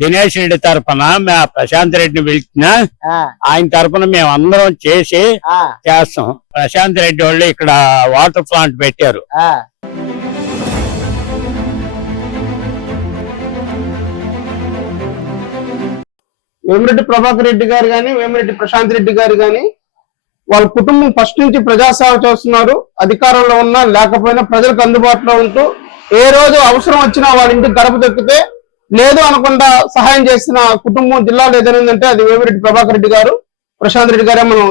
దినేష్ రెడ్డి తరఫున ప్రశాంత్ రెడ్డిని పిలిచిన ఆయన తరఫున మేము అందరం చేసి చేస్తాం. ప్రశాంత్ రెడ్డి వాళ్ళు ఇక్కడ వాటర్ ప్లాంట్ పెట్టారు. వేమిరెడ్డి ప్రభాకర్ రెడ్డి గారు గాని, వేమిరెడ్డి ప్రశాంత్ రెడ్డి గారు గాని వాళ్ళ కుటుంబం ఫస్ట్ నుంచి ప్రజాసేవ చేస్తున్నారు. అధికారంలో ఉన్నా లేకపోయినా ప్రజలకు అందుబాటులో ఉంటూ ఏ రోజు అవసరం వచ్చినా వాళ్ళ ఇంటికి గడప దొక్కితే లేదు అనకుండా సహాయం చేసిన కుటుంబం జిల్లాలో ఏదైందంటే అది వేమిరెడ్డి ప్రభాకర్ రెడ్డి గారు, ప్రశాంత్ రెడ్డి గారే. మనం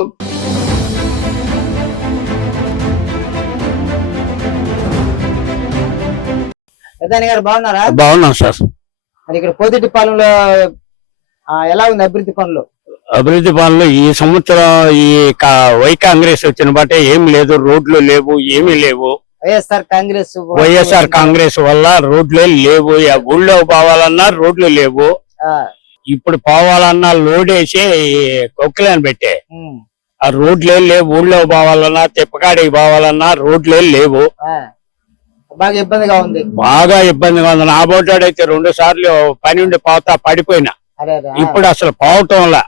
గారు బాగున్నారా? బాగున్నాం సార్. మరి ఇక్కడ పోతిరెడ్డిపాలెంలో ఎలా ఉంది అభివృద్ధి పనులు? అభివృద్ధి పనులు ఈ సంవత్సరం ఈ వై కాంగ్రెస్ వచ్చిన బట్టే ఏం లేదు, రోడ్లు లేవు, ఏమీ లేవు. వైఎస్ఆర్ కాంగ్రెస్ వల్ల రోడ్లే లేవు. ఊళ్ళో పోవాలన్నా రోడ్లు లేవు. ఇప్పుడు పోవాలన్నా లోడ్ వేసి కొక్కలేని పెట్టే ఆ రోడ్లే లేవు. ఊళ్ళో పోవాలన్నా తిప్పకాడికి పోవాలన్నా రోడ్లే లేవు. బాగా ఇబ్బందిగా ఉంది. బాగా ఇబ్బందిగా ఉంది. నా బోటాడైతే 2 సార్లు పని ఉండి పోతా పడిపోయినా. ఇప్పుడు అసలు పోవటంలా.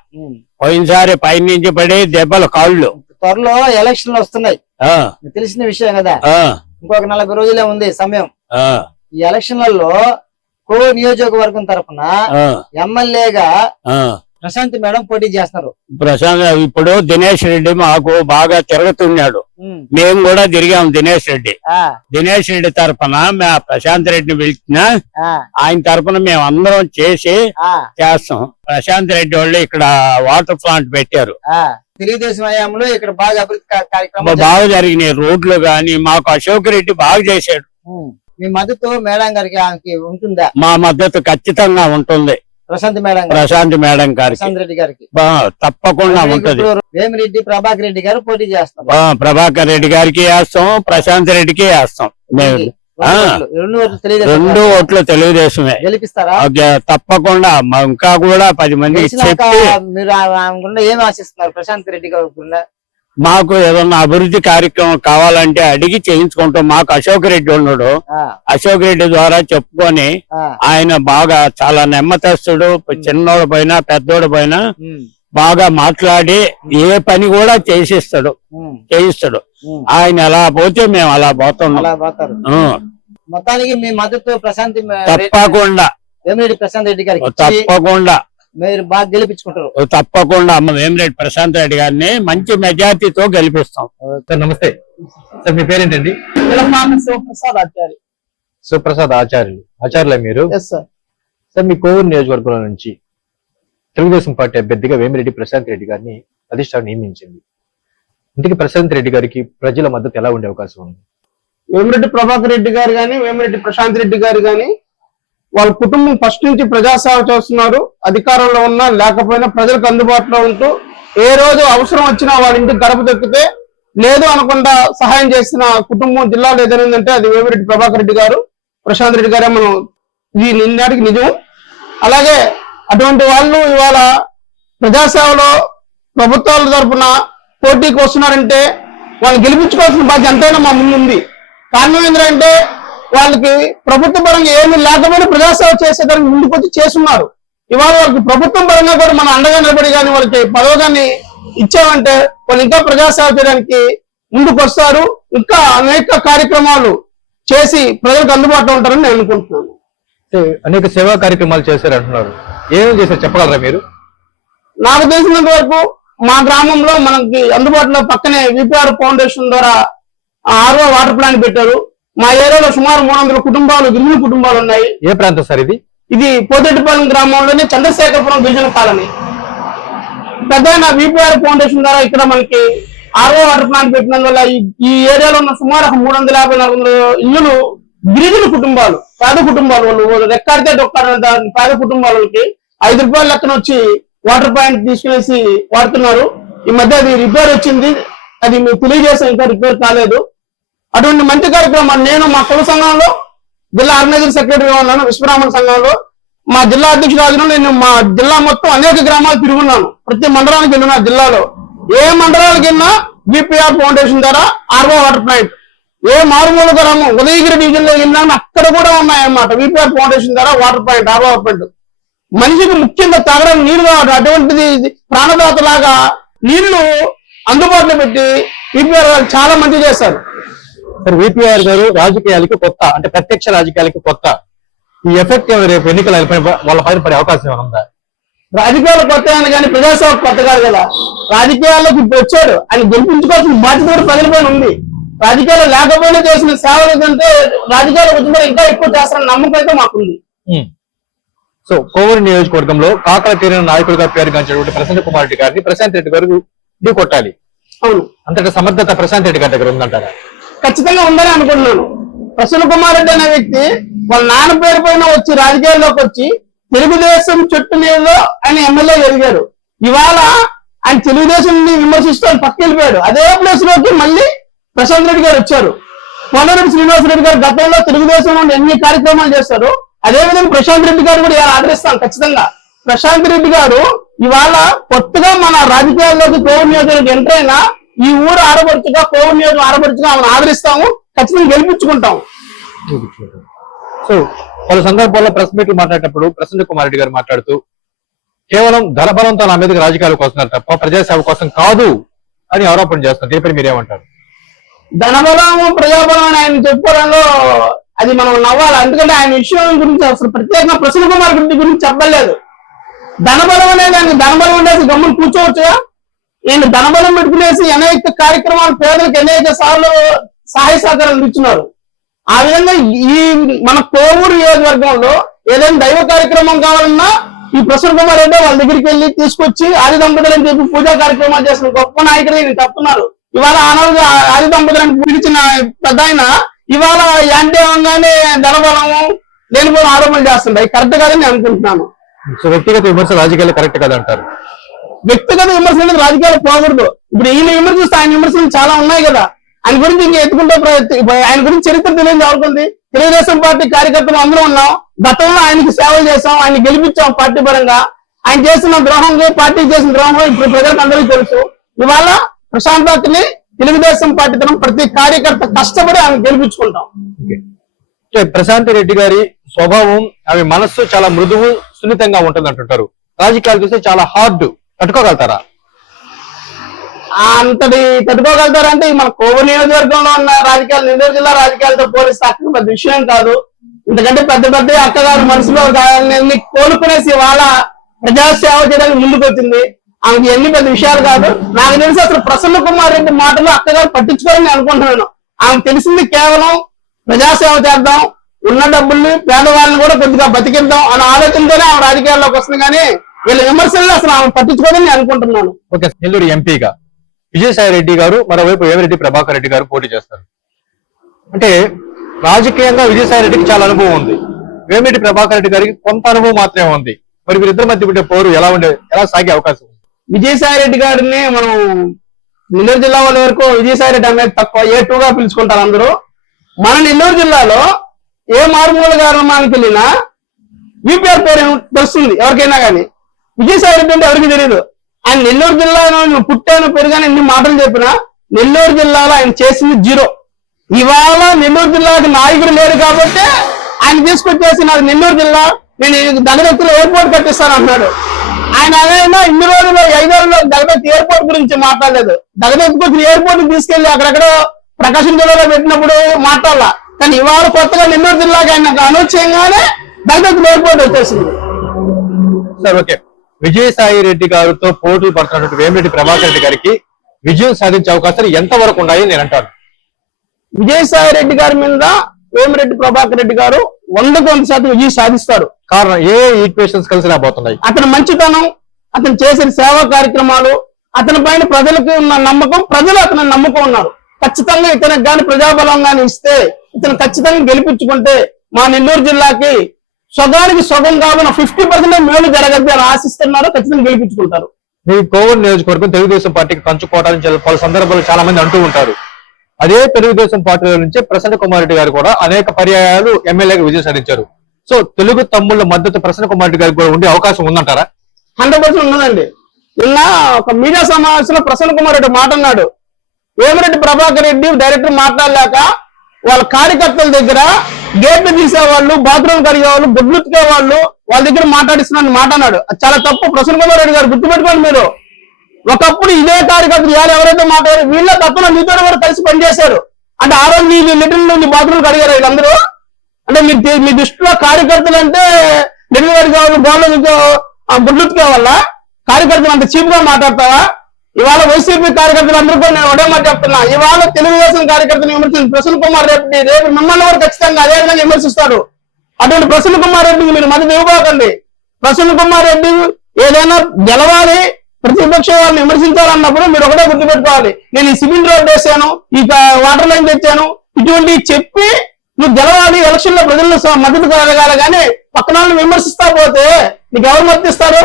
పోయినసారి పై నుంచి పడి దెబ్బలు కాళ్ళు. త్వరలో ఎలక్షన్లు వస్తున్నాయి, తెలిసిన విషయం కదా. ఇంకొక 40 రోజులే ఉంది సమయం. ఈ ఎలక్షన్లలో కోవూరు నియోజకవర్గం తరఫున ఎమ్మెల్యేగా ప్రశాంత్ మేడం పోటీ చేస్తున్నారు. ప్రశాంత్ ఇప్పుడు దినేష్ రెడ్డి మాకు బాగా తిరుగుతున్నాడు. మేము కూడా తిరిగాం దినేష్ రెడ్డి. దినేష్ రెడ్డి తరఫున ప్రశాంత్ రెడ్డిని పిలిచిన ఆయన తరఫున మేము అందరం చేసి చేస్తాం. ప్రశాంత్ రెడ్డి వాళ్ళు ఇక్కడ వాటర్ ప్లాంట్ పెట్టారు. తెలుగుదేశం హయాంలో ఇక్కడ బాగా అభివృద్ధి కార్యక్రమాలు బాగా జరిగినాయి. రోడ్లు గాని మాకు అశోక్ రెడ్డి బాగా చేశాడు. మీ మద్దతు మేడం గారికి ఉంటుందా? మా మద్దతు ఖచ్చితంగా ఉంటుంది. ప్రశాంత్ మేడం రెడ్డి గారికి తప్పకుండా ఉంటది. వేమిరెడ్డి ప్రభాకర్ రెడ్డి గారు పోటీ చేస్తాం. ప్రభాకర్ రెడ్డి గారికి వేస్తాం, ప్రశాంత్ రెడ్డికి వేస్తాం. మేము 2 ఓట్లు తెలుగుదేశమే గెలిపిస్తారా? తప్పకుండా. ఇంకా కూడా 10 మంది మీరు ఏం ఆశిస్తున్నారు ప్రశాంత్ రెడ్డి గారు? మాకు ఏదన్నా అభివృద్ధి కార్యక్రమం కావాలంటే అడిగి చేయించుకుంటాం. మాకు అశోక్ రెడ్డి ఉన్నాడు. అశోక్ రెడ్డి ద్వారా చెప్పుకొని ఆయన బాగా చాలా నెమ్మతస్తుడు. చిన్నోడు పైన పెద్దోడు పైన బాగా మాట్లాడి ఏ పని కూడా చేయిస్తాడు. ఆయన ఎలా పోతే మేము అలా పోతున్నాం. మొత్తానికి మీ మద్దతు ప్రశాంత్ తప్పకుండా. ప్రశాంత్ రెడ్డి గారికి తప్పకుండా మీరు బాగా గెలిపించుకుంటారు. తప్పకుండా వేమిరెడ్డి ప్రశాంత్ రెడ్డి గారిని మంచి మెజార్టీతో గెలిపిస్తాం. సార్ నమస్తే సార్, మీ పేరేంటండి? శివప్రసాద్ ఆచార్యులు. ఆచార్యులే మీరు? సార్ మీ కోవూరు నియోజకవర్గంలో నుంచి తెలుగుదేశం పార్టీ అభ్యర్థిగా వేమిరెడ్డి ప్రశాంత్ రెడ్డి గారిని అధిష్టానం నియమించింది. ఇంటికి ప్రశాంత్ రెడ్డి గారికి ప్రజల మద్దతు ఎలా ఉండే అవకాశం ఉంది? వేమిరెడ్డి ప్రభాకర్ రెడ్డి గారు గాని, వేమిరెడ్డి ప్రశాంత్ రెడ్డి గారు గాని వాళ్ళ కుటుంబం ఫస్ట్ నుంచి ప్రజాసేవ చేస్తున్నారు. అధికారంలో ఉన్నా లేకపోయినా ప్రజలకు అందుబాటులో ఉంటూ ఏ రోజు అవసరం వచ్చినా వాళ్ళ ఇంటికి గడప దొక్కితే లేదు అనకుండా సహాయం చేసిన కుటుంబం జిల్లాలో ఏదైందంటే అది వేమిరెడ్డి ప్రభాకర్ రెడ్డి గారు, ప్రశాంత్ రెడ్డి గారే. మనం ఇది నిన్నటికి నిజం. అలాగే అటువంటి వాళ్ళు ఇవాళ ప్రజాసేవలో ప్రభుత్వాల తరఫున పోటీకి వస్తున్నారంటే వాళ్ళని గెలిపించుకోవాల్సిన బాధ్యత ఎంతైనా మా ముందు ఉంది. కారణం ఏంటంటే వాళ్ళకి ప్రభుత్వ పరంగా ఏమీ లేకపోయినా ప్రజాసేవ చేసేదానికి ముందుకు వచ్చి చేస్తున్నారు. ఇవాళ వాళ్ళకి ప్రభుత్వం పరంగా కూడా మనం అండగా నిలబడి కానీ వాళ్ళకి పదవిగాన్ని ఇచ్చామంటే వాళ్ళు ఇంకా ప్రజాసేవ చేయడానికి ముందుకు వస్తారు. ఇంకా అనేక కార్యక్రమాలు చేసి ప్రజలకు అందుబాటులో ఉంటారని నేను అనుకుంటున్నాను. అనేక సేవా కార్యక్రమాలు చేశారు అంటున్నారు. ఏమేమి చేశారు చెప్పగలరా మీరు? నాకు తెలిసినంత వరకు మా గ్రామంలో మనకి అందుబాటులో పక్కనే విపిఆర్ ఫౌండేషన్ ద్వారా RO వాటర్ ప్లాంట్ పెట్టారు. మా ఏరియాలో సుమారు 300 కుటుంబాలు, గిరిజన కుటుంబాలు ఉన్నాయి. ఏ ప్రాంతం సార్ ఇది? ఇది పోతిరెడ్డిపాలెం గ్రామంలోని చంద్రశేఖరపురం గిరిజన కాలనీ. పెద్ద విపిఆర్ ఫౌండేషన్ ద్వారా ఇక్కడ మనకి RO వాటర్ ప్లాంట్ పెట్టినందువల్ల ఈ ఏరియాలో ఉన్న సుమారు 350-400 ఇల్లులు గిరిజన కుటుంబాలు, పేద కుటుంబాలు, వాళ్ళు రెక్కాడితే డొక్కాడ పేద కుటుంబాలకి 5 రూపాయల లెక్కన వచ్చి వాటర్ పాయింట్ తీసుకునేసి వాడుతున్నారు. ఈ మధ్య అది రిపేర్ వచ్చింది, అది మీకు తెలియజేసాం, ఇంకా రిపేర్ కాలేదు. అటువంటి మంచి కార్యక్రమం నేను మా కుల సంఘంలో జిల్లా ఆర్గనైజింగ్ సెక్రటరీగా ఉన్నాను. విశ్వబ్రాహ్మణ సంఘంలో మా జిల్లా అధ్యక్షురాజును నేను మా జిల్లా మొత్తం అనేక గ్రామాలు తిరుగున్నాను. ప్రతి మండలానికి వెళ్ళినా జిల్లాలో ఏ మండలాలకు వెళ్ళినా విపిఆర్ ఫౌండేషన్ ద్వారా RO వాటర్ ప్లాంట్, ఏ మారుమూల గ్రామం ఉదయగిరి డివిజన్ లో వెళ్ళినా అక్కడ కూడా ఉన్నాయన్నమాట. విపిఆర్ ఫౌండేషన్ ద్వారా water point, RO water plant. మనిషికి ముఖ్యంగా తాగడం నీరు కావడం, అటువంటిది ప్రాణదాతలాగా నీళ్లు అందుబాటులో పెట్టి విపిఆర్ గారు చాలా మంది చేశారు. సార్ విపిఆర్ గారు రాజకీయాలకి కొత్త, అంటే ప్రత్యక్ష రాజకీయాలకి కొత్త. ఈ ఎఫెక్ట్ రేపు ఎన్నికల వాళ్ళ పైన పడే అవకాశం ఏమైనా ఉందా? రాజకీయాలు కొత్త అని కానీ ప్రజాసేవ కొత్త కాదు కదా. రాజకీయాల్లోకి ఇప్పుడు వచ్చాడు, ఆయన గెలిపించుకోవాల్సిన బాధ్యత కూడా ప్రజలపైన ఉంది. రాజకీయాలు లేకపోయినా చేసిన సేవలు ఏంటంటే రాజకీయాలు వచ్చిన ఇంకా ఎక్కువ చేస్తారని నమ్మకం అయితే మాకుంది. సో కోవూరు నియోజకవర్గంలో కాకల తీరిన నాయకుడిగా పేరుగాంచినటువంటి ప్రసన్న కుమార్ రెడ్డి గారిని ప్రశాంత్ రెడ్డి గారు ఢీ కొట్టాలి. అవును, అంతటా సమర్థత ప్రశాంత్ రెడ్డి గారి దగ్గర ఉందంటారా? ఖచ్చితంగా ఉందని అనుకుంటున్నాను. ప్రసన్న కుమార్ రెడ్డి అనే వ్యక్తి వాళ్ళ నాన్న పేరు పైన వచ్చి రాజకీయాల్లోకి వచ్చి తెలుగుదేశం చెట్టు నీళ్ళలో ఆయన ఎమ్మెల్యే ఎదిగారు. ఇవాళ ఆయన తెలుగుదేశం విమర్శిస్తూ ఆయన పక్కకి వెళ్ళిపోయాడు. అదే ప్లేస్ లోకి మళ్ళీ ప్రశాంత్ రెడ్డి గారు వచ్చారు. పోలవరం శ్రీనివాసరెడ్డి గారు గతంలో తెలుగుదేశం నుండి ఎన్ని కార్యక్రమాలు చేశారు. అదేవిధంగా ప్రశాంత్ రెడ్డి గారు కూడా ఇలా ఆదరిస్తాం ఖచ్చితంగా. ప్రశాంత్ రెడ్డి గారు ఇవాళ కొత్తగా మన రాజకీయాల్లోకి కోవూరు నియోజకవర్గం ఎంటర్ అయినా ఈ ఊరు ఆడబడుచుగా, కోవూరు నియోజకవర్గం ఆడబడుచుగా ఆమెను ఆదరిస్తాము, ఖచ్చితంగా గెలిపించుకుంటాం. సో పలు సందర్భాల్లో ప్రెస్ మీట్లు మాట్లాడేటప్పుడు ప్రసన్న కుమార్ రెడ్డి గారు మాట్లాడుతూ కేవలం ధనబలంతో నా మీదకి రాజకీయాలకు వస్తున్నారు తప్ప ప్రజాసేవ కోసం కాదు అని ఆరోపణ చేస్తున్నారు. దీనిపై మీరేమంటారు? ధనబలము ప్రజాబలం అని ఆయన చెప్పుకోవడంలో అది మనం నవ్వాలి. ఎందుకంటే ఆయన విషయం గురించి అసలు ప్రత్యేకంగా ప్రసన్న కుమార్ రెడ్డి గురించి చెప్పలేదు. ధనబలం అనేది ఆయన ధనబలం ఉండేసి గమ్మున కూర్చోవచ్చుగా. ఈయన ధనబలం పెట్టుకునేసి అనేక కార్యక్రమాలు పేదలకు అనేక సార్లు సహాయ సహకారాలు ఇచ్చినారు. ఆ విధంగా ఈ మన కోవూరు నియోజకవర్గంలో ఏదైనా దైవ కార్యక్రమం కావాలన్నా ఈ ప్రసన్న కుమార్ రెడ్డి వాళ్ళ దగ్గరికి వెళ్ళి తీసుకొచ్చి ఆది దంపతులు అని చెప్పి పూజా కార్యక్రమాలు చేసిన గొప్ప నాయకుడు ఈయన చెప్తున్నారు. ఇవాళ ఆనాడు ఆది దంపతులను పిలిచిన పెద్ద ఆయన ఇవాళ యాంటీ అవంగానే ధనబలము లేనిపోయిన ఆరోపణలు చేస్తుంటాయి. కరెక్ట్ కాదని నేను అనుకుంటున్నాను. సో వ్యక్తిగత విమర్శ రాజకీయాలు కరెక్ట్ కదా అంటారు? వ్యక్తిగత విమర్శ అనేది రాజకీయాలు పోకూడదు. ఇప్పుడు ఈయన విమర్శిస్తే ఆయన విమర్శలు చాలా ఉన్నాయి కదా. ఆయన గురించి ఇంకా ఎత్తుకుంటే ఆయన గురించి చరిత్ర తెలియదు ఎవరుకుంది. తెలుగుదేశం పార్టీ కార్యకర్తలు అందరూ ఉన్నాం. గతంలో ఆయనకి సేవలు చేశాం, ఆయన గెలిపించాం పార్టీ పరంగా. ఆయన చేసిన ద్రోహం, పార్టీ చేసిన ద్రోహం ఇప్పుడు ప్రజలకు అందరికీ తెలుసు. ఇవాళ ప్రశాంతతని తెలుగుదేశం పార్టీ తరం ప్రతి కార్యకర్త కష్టపడి ఆయన గెలిపించుకుంటాం. ప్రశాంత్ రెడ్డి గారి స్వభావం, ఆమె మనస్సు చాలా మృదువు, సున్నితంగా ఉంటుంది అంటుంటారు. రాజకీయాలు చూస్తే చాలా హార్డ్. తట్టుకోగలుగుతారా? అంతటి తట్టుకోగలుగుతారంటే మన కోవూరు నియోజకవర్గంలో ఉన్న రాజకీయాలు నెల్లూరు జిల్లా రాజకీయాలతో పోలిస్తే అక్కడ పెద్ద విషయం కాదు. ఎందుకంటే పెద్ద పెద్ద అక్కగారు మనసులో కోలుకునేసి వాళ్ళ ప్రజాసేవ చేయడానికి ముందుకు వచ్చింది. ఆమెకి ఎన్ని పెద్ద విషయాలు కాదు. నాకు తెలిసి అసలు ప్రసన్న కుమార్ రెడ్డి మాటలు అక్కగారు పట్టించుకోవాలని అనుకుంటున్నాను. ఆమెకు తెలిసింది కేవలం ప్రజాసేవ చేద్దాం, ఉన్న డబ్బుల్ని పేదవాళ్ళని కూడా కొద్దిగా బతికిద్దాం అనే ఆలోచనతోనే ఆమె రాజకీయాల్లోకి వస్తుంది. కానీ వీళ్ళ విమర్శలు అసలు ఆమె పట్టించుకోదని నేను అనుకుంటున్నాను. ఓకే, నెల్లూరు ఎంపీగా విజయసాయి రెడ్డి గారు, మరోవైపు వేమిరెడ్డి ప్రభాకర్ రెడ్డి గారు పోటీ చేస్తారు. అంటే రాజకీయంగా విజయసాయి రెడ్డికి చాలా అనుభవం ఉంది, వేమిరెడ్డి ప్రభాకర్ రెడ్డి గారికి కొంత అనుభవం మాత్రమే ఉంది. మరి వీరిద్దరి మధ్య ఉండే పోరు ఎలా సాగే అవకాశం ఉంది? విజయసాయి రెడ్డి గారిని మనం నెల్లూరు జిల్లా వాళ్ళ వరకు విజయసాయి రెడ్డి అనేది తక్కువ A2 గా పిలుచుకుంటారు అందరూ. మన నెల్లూరు జిల్లాలో ఏ మారుమూల గ్రామానికి వెళ్ళినా విపిఆర్ పేరు తెలుస్తుంది ఎవరికైనా కానీ. విజయసాయి రెడ్డి అంటే ఎవరికి తెలియదు. ఆయన నెల్లూరు జిల్లాలో పుట్టాను పెరిగాను ఎన్ని మాటలు చెప్పినా నెల్లూరు జిల్లాలో ఆయన చేసింది 0. ఇవాళ నెల్లూరు జిల్లాకి నాయకుడు లేడు కాబట్టి ఆయన తీసుకొచ్చేసి నాకు నెల్లూరు జిల్లా నేను దగదత్తులో ఎయిర్పోర్ట్ కట్టిస్తాను అన్నాడు. ఆయన అదైనా ఇన్ని రోజుల్లో 5 రోజుల్లో దగదత్తి ఎయిర్పోర్ట్ గురించి మాట్లాడలేదు. దగదత్తుకు వచ్చిన ఎయిర్పోర్ట్ తీసుకెళ్లి అక్కడెక్కడో ప్రకాశం జిల్లాలో పెట్టినప్పుడు మాట్లాడాల. కానీ ఇవాళ కొత్తగా నెల్లూరు జిల్లాకి ఆయన అనౌన్స్ చేయగానే దగదత్తులో ఎయిర్పోర్ట్ వచ్చేసింది. సార్ ఓకే, విజయసాయి రెడ్డి గారితో పోటీ పడుతున్నటువంటి వేమిరెడ్డి ప్రభాకర్ రెడ్డి గారికి విజయం సాధించే అవకాశాలు ఎంత వరకు ఉన్నాయని నేను అంటాను. విజయసాయి రెడ్డి గారి మీద వేమిరెడ్డి ప్రభాకర్ రెడ్డి గారు 100% విజయం సాధిస్తారు. కారణం ఏ ఈక్వేషన్స్ కలిసి రాబోతున్నాయి? అతని మంచితనం, అతను చేసిన సేవా కార్యక్రమాలు, అతని పైన ప్రజలకు ఉన్న నమ్మకం, ప్రజలు అతని నమ్మకం ఉన్నారు. ఖచ్చితంగా ఇతనికి గాని ప్రజాబలం గాని ఇస్తే, ఇతను ఖచ్చితంగా గెలిపించుకుంటే మా నెల్లూరు జిల్లాకి సగానికి సగం కావున 50% మేలు జరగద్దు అని ఆశిస్తున్నారు. ఖచ్చితంగా గెలిపించుకుంటారు. మీ కోవూరు నియోజకవర్గం తెలుగుదేశం పార్టీకి కంచుకోవడానికి పలు సందర్భాలు చాలా మంది అంటూ ఉంటారు. అదే తెలుగుదేశం పార్టీల నుంచే ప్రసన్న కుమార్ రెడ్డి గారు కూడా అనేక పర్యాయాలు ఎమ్మెల్యేగా విజయం సాధించారు. సో తెలుగు తమ్ముళ్ళ మద్దతు ప్రసన్న కుమార్ రెడ్డి గారికి కూడా ఉండే అవకాశం ఉందంటారా? 100% ఉన్నదండి. నిన్న ఒక మీడియా సమావేశంలో ప్రసన్న కుమార్ రెడ్డి మాట అన్నాడు. వేమిరెడ్డి ప్రభాకర్ రెడ్డి డైరెక్టర్ మాట్లాడలేక వాళ్ళ కార్యకర్తల దగ్గర గేట్లు తీసేవాళ్ళు, బాత్రూమ్ కడిగేవాళ్ళు, గుడ్లు ఉతికేవాళ్ళు వాళ్ళ దగ్గర మాట్లాడిస్తున్నాను మాట అన్నాడు. అది చాలా తప్పు. ప్రసన్న కుమార్ రెడ్డి గారు గుర్తుపెట్టుకోండి మీరు. ఒకప్పుడు ఇదే కార్యకర్తలు ఇవాళ ఎవరైతే మాట్లాడారు వీళ్ళ తప్పున మీతో కూడా కలిసి పనిచేశారు. అంటే ఆ రోజు మీ లిటిల్ నీ బాత్రూమ్ కడిగారు వీళ్ళందరూ. అంటే మీ దృష్టిలో కార్యకర్తలు అంటే లిటిల్ కడిగేవాళ్ళు, గోడలు గుడ్లు ఉతికేవాళ్ళ? కార్యకర్తలు అంత చీప్ గా మాట్లాడతావా? ఇవాళ వైసీపీ కార్యకర్తలు అందరూ కూడా నేను ఒకే మాట చెప్తున్నా. ఇవాళ తెలుగుదేశం కార్యకర్తలు విమర్శించిన ప్రసన్న కుమార్ రెడ్డి రేపు మిమ్మల్ని కూడా ఖచ్చితంగా అదే విధంగా విమర్శిస్తాడు. అటువంటి ప్రసన్న కుమార్ రెడ్డికి మీరు మద్దతు ఇవ్వకండి. ప్రసన్న కుమార్ రెడ్డి ఏదైనా గెలవాలి, ప్రతిపక్ష వాళ్ళని విమర్శించాలన్నప్పుడు మీరు ఒకటే గుర్తుపెట్టుకోవాలి. నేను ఈ సిమెంట్ రోడ్ వేసాను, ఈ వాటర్ లైన్ తెచ్చాను, ఇటువంటివి చెప్పి నువ్వు గెలవాలి, ఎలక్షన్ లో ప్రజల్లో మద్దతు కలగాలి. కానీ పక్కన వాళ్ళని విమర్శిస్తా పోతే నీకు ఎవరు మద్దతిస్తారు?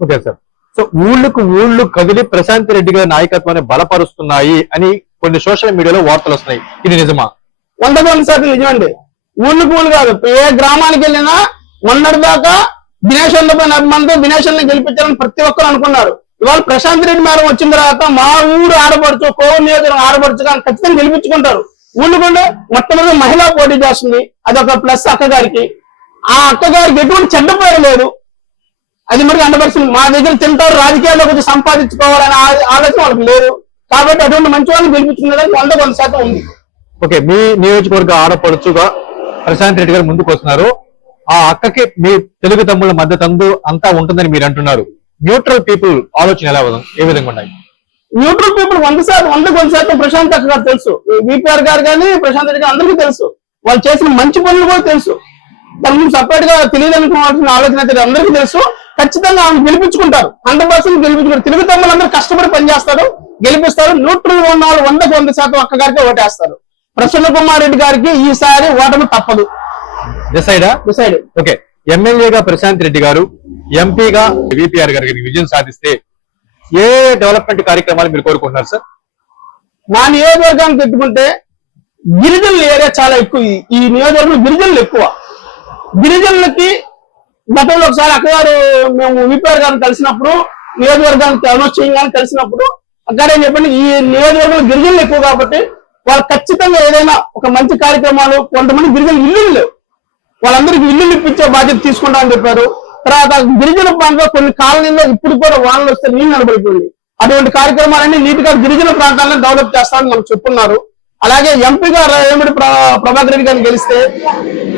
Okay sir. సో ఊళ్ళు కదిలి ప్రశాంత్ రెడ్డి గారి నాయకత్వాన్ని బలపరుస్తున్నాయి అని కొన్ని సోషల్ మీడియాలో వార్తలు వస్తున్నాయి. ఇది నిజమా? 100% నిజమండి. ఊళ్ళు కాదు, ఏ గ్రామానికి వెళ్ళినా మొన్నటి దాకా దినేష్ పైన అభిమానంతో దినేష్ గెలిపించాలని ప్రతి ఒక్కరు అనుకున్నారు. ఇవాళ ప్రశాంత్ రెడ్డి మేడం వచ్చిన తర్వాత మా ఊరు ఆడపడుచు, కోవూరు నియోజకవర్గం ఆడపడుచు కానీ ఖచ్చితంగా గెలిపించుకుంటారు. ఊళ్ళు కూడా మొట్టమొదటి మహిళా పోటీ చేస్తుంది, అదొక ప్లస్ అక్కగారికి. ఆ అక్కగారికి ఎటువంటి చెడ్డ పేరు లేదు, అది మరి 100%. మా దగ్గర తింటారు, రాజకీయాల్లో కొంచెం సంపాదించుకోవాలనే ఆలోచన వాళ్ళకి లేదు. కాబట్టి అటువంటి మంచి వాళ్ళని గెలిపించుకునేదానికి 100% ఉంది. ఓకే, మీ నియోజకవర్గ ఆడపడుచుగా ప్రశాంత్ రెడ్డి గారు ముందుకు వస్తున్నారు. ఆ అక్కకి మీ తెలుగు తమ్ముళ్ళ మద్దతు అంతా ఉంటుందని మీరు అంటున్నారు. న్యూట్రల్ పీపుల్ ఆలోచన ఎలా ఏ విధంగా ఉన్నాయి? న్యూట్రల్ పీపుల్ 100% ప్రశాంత్ అక్క గారు తెలుసు, విపిఆర్ గారు కానీ ప్రశాంత్ రెడ్డి గారు అందరికీ తెలుసు. వాళ్ళు చేసిన మంచి పనులు కూడా తెలుసు. దాని ముందు సపరేట్ గా తెలియదనుకోవాల్సిన ఆలోచన అయితే అందరికీ తెలుసు. ఖచ్చితంగా ఆమె గెలిపించుకుంటారు, 100% గెలిపించుకుంటారు. తెలుగు తమ్ములందరూ కష్టపడి పనిచేస్తారు, గెలిపిస్తారు. న్యూట్రల్ ఉన్న వాళ్ళు 100% అక్క గారికి ఓటేస్తారు. ప్రసన్న కుమార్ రెడ్డి గారికి ఈసారి ఓటమి తప్పదు. డిసైడ్. ఓకే, ఎమ్మెల్యేగా ప్రశాంత్ రెడ్డి గారు, ఎంపీగా విపిఆర్ గారికి విజయం సాధిస్తే ఏ డెవలప్మెంట్ కార్యక్రమాలు మీరు కోరుకుంటున్నారు సార్? మా నియోజకవర్గాన్ని పెట్టుకుంటే గిరిజనుల ఏరియా చాలా ఎక్కువ. ఈ నియోజకవర్గంలో గిరిజనులు ఎక్కువ. గిరిజనులకి గతంలో ఒకసారి అక్కగారు మేము విపిఆర్ గారిని కలిసినప్పుడు, నియోజకవర్గానికి అనౌన్స్ చేయగానే కలిసినప్పుడు అక్కడేం చెప్పండి, ఈ నియోజకవర్గంలో గిరిజనులు ఎక్కువ కాబట్టి వాళ్ళు ఖచ్చితంగా ఏదైనా ఒక మంచి కార్యక్రమాలు, కొంతమంది గిరిజనులు ఇల్లు లేవు, వాళ్ళందరికీ ఇల్లు ఇప్పించే బాధ్యత తీసుకుంటామని చెప్పారు. తర్వాత గిరిజన ప్రాంతంలో కొన్ని కాలనీల్లో ఇప్పుడు కూడా వానలు వస్తే నీళ్లు నిలబడిపోయింది. అటువంటి కార్యక్రమాలన్నీ నీటిగా గిరిజన ప్రాంతాలను డెవలప్ చేస్తామని మనకు చెప్పున్నారు. అలాగే ఎంపీగా వేమిరెడ్డి ప్రభాకర్ రెడ్డి గారిని గెలిస్తే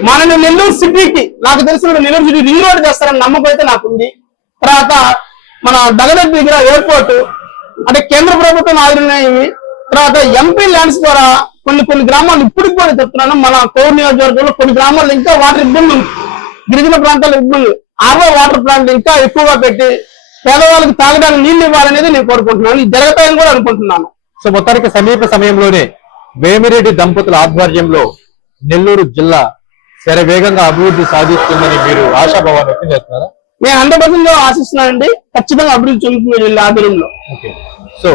మన నెల్లూరు సిటీకి, నాకు తెలిసిన నెల్లూరు సిటీ రింగ్ రోడ్ చేస్తారని నమ్మకం అయితే నాకుంది. తర్వాత మన దగదర్ దగ్గర ఎయిర్పోర్ట్, అంటే కేంద్ర ప్రభుత్వం ఆదుకునేవి. తర్వాత ఎంపీ ల్యాండ్స్ ద్వారా కొన్ని గ్రామాలు ఇప్పటికి కూడా చెప్తున్నాను, మన కోవూరు నియోజకవర్గంలో కొన్ని గ్రామాల్లో ఇంకా వాటర్ ఇబ్బంది ఉంది, గిరిజన ప్రాంతాల్లో ఇబ్బంది. ఆర్ఓ వాటర్ ప్లాంట్ ఇంకా ఎక్కువగా పెట్టి పేదవాళ్ళకి తాగడానికి నీళ్లు ఇవ్వాలనేది నేను కోరుకుంటున్నాను. ఇది జరుగుతాయని కూడా అనుకుంటున్నాను. సో మొత్తానికి సమీప సమయంలోనే వేమిరెడ్డి దంపతుల ఆధ్వర్యంలో నెల్లూరు జిల్లా శరవేగంగా అభివృద్ధి సాధిస్తుందని మీరు ఆశాభావాన్ని వ్యక్తం చేస్తున్నారా? నేను 100% ఆశిస్తున్నానండి. ఖచ్చితంగా అభివృద్ధి చెందుతుంది వీళ్ళ ఆధ్వర్యంలో. ఓకే, సో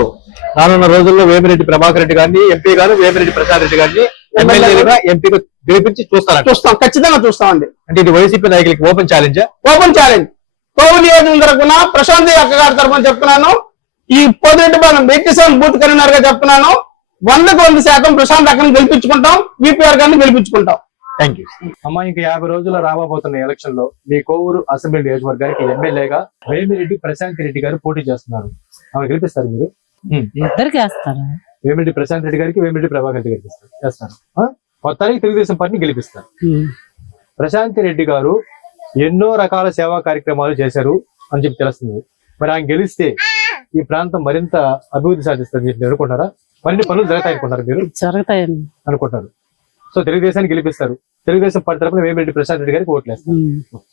రానున్న రోజుల్లో వేమిరెడ్డి ప్రభాకర్ రెడ్డి గారిని ఎంపీ గారు, వేమిరెడ్డి ప్రసాద్ రెడ్డి గారిని ఎమ్మెల్యేగా ఎంపీగా గెలిపించి చూస్తాం, ఖచ్చితంగా చూస్తామండి. అంటే ఇది వైసీపీ నాయకులకి ఓపెన్ ఛాలెంజ్. కోవూరు నియోజకవర్గం తరఫున ప్రశాంత్ అక్క గారి తరఫున చెప్తున్నాను. ఈ పొద్దుటి 87 బూత్ కన్వీనర్ గా చెప్తున్నాను. 100% ప్రశాంత్ అక్కని గెలిపించుకుంటాం, విపిఆర్ గారిని గెలిపించుకుంటాం. థ్యాంక్ యూ అమ్మా. ఇంకా 50 రోజుల్లో రాబోతున్న ఎలక్షన్ లో మీ కోవూరు అసెంబ్లీ నియోజకవర్గానికి ఎమ్మెల్యేగా వేమిరెడ్డి ప్రశాంత్ రెడ్డి గారు పోటీ చేస్తున్నారు. ఆమె గెలిపిస్తారు మీరు? ఇద్దరికి వేస్తారు. వేమిరెడ్డి ప్రశాంత్ రెడ్డి గారికి, వేమిరెడ్డి ప్రభాకర్ రెడ్డి గారికి చేస్తారు. మొత్తానికి తెలుగుదేశం పార్టీని గెలిపిస్తారు. ప్రశాంత్ రెడ్డి గారు ఎన్నో రకాల సేవా కార్యక్రమాలు చేశారు అని చెప్పి తెలుస్తుంది. మరి ఆయన గెలిస్తే ఈ ప్రాంతం మరింత అభివృద్ధి సాధిస్తుంది చెప్పి అనుకుంటారా? మరిన్ని పనులు జరుగుతాయి అనుకుంటారు మీరు? జరుగుతాయని అనుకుంటారు. సో తెలుగుదేశాన్ని గెలిపిస్తారు. తెలుగుదేశం పార్టీ తరఫున వేమిరెడ్డి ప్రశాంత్ రెడ్డి గారికి ఓట్లేస్తారు.